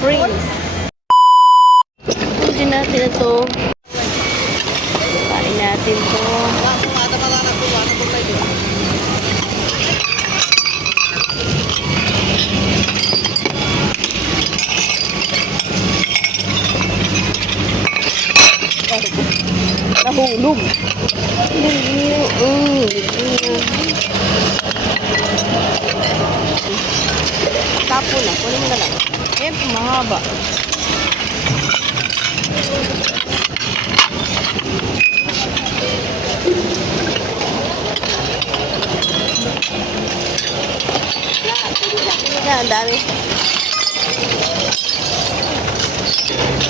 Freeze. Pwede natin ito. Kain natin ito. Nahulog. Tapo na. Kunin mo na lang. Eh, mahaba. Yan, ang dami.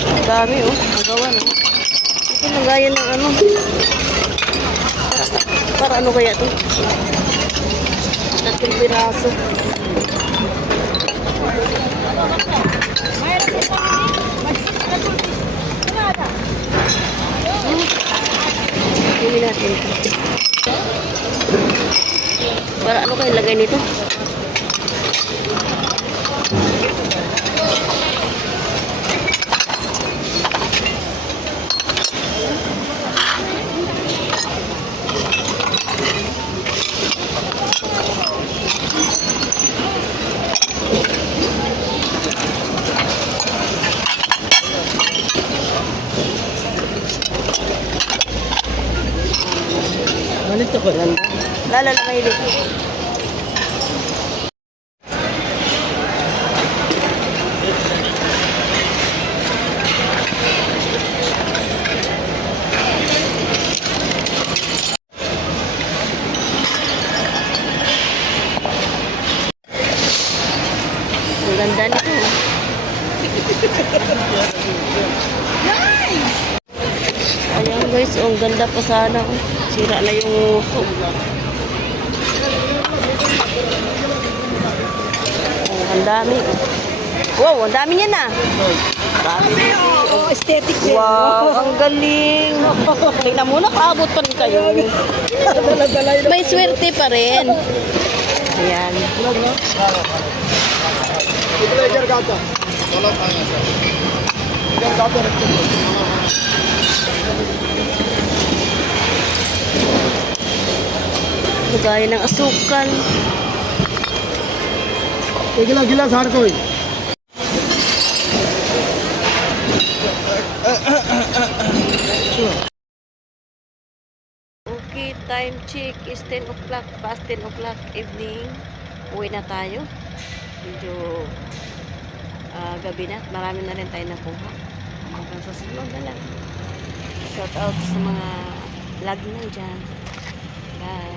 Ang dami, oh. Magawa, no? Ito na gaya ng ano. Para ano kaya ito? 3 piraso. Hindi natin ito. Para ano kayo lagay nito? Ganito ko yan. Lalamay din. Ang ganda nito. Ayan guys, oh, ang ganda pa sana. Sira na yung uso. Oh, ang dami. Wow, ang dami niya na. Dami. Oh, aesthetic din. Wow, ang galing. Tingnan mo, nakaabot pa rin kayo. May swerte pa rin. Ayan. Gaya ng asukal. Gila-gila sahar ko. Okay, time check is 10 o'clock. Past 10 o'clock evening. Uwi na tayo. Medyo gabi na. Marami na rin tayo nakuha. Hanggang sa sunod na lang. Shout out sa mga lagi na dyan. Bye.